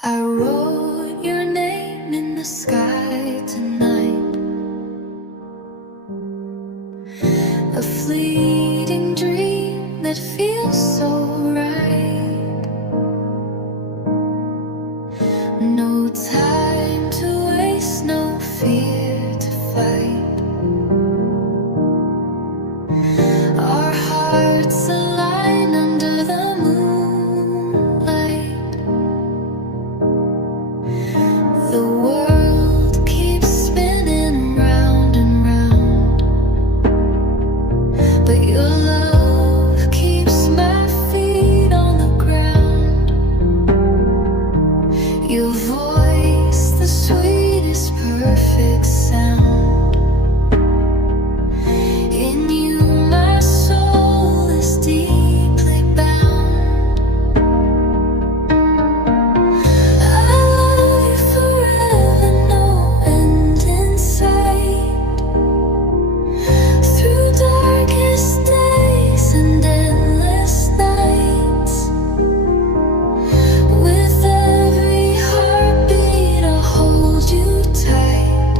I wrote your name in the sky tonight, a fleeting dream that feels so right. No time to waste, no fear to fight. Our hearts align under the moonlight. The world keeps spinning round and round, but your love keeps my feet on the ground. Your voice, the sweetest, perfect sound. In you my soul is deeply bound. I love you forever, no end in sight. Through darkest days and endless nights, with every heartbeat I'll hold you tight.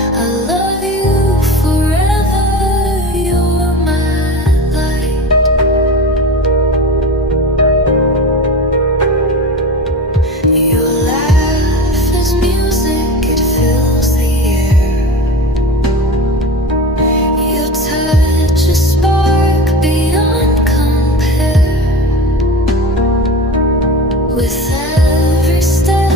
I love you forever, you're my light. Your laugh is music, it fills the air. Your touch a spark beyond compare. With every step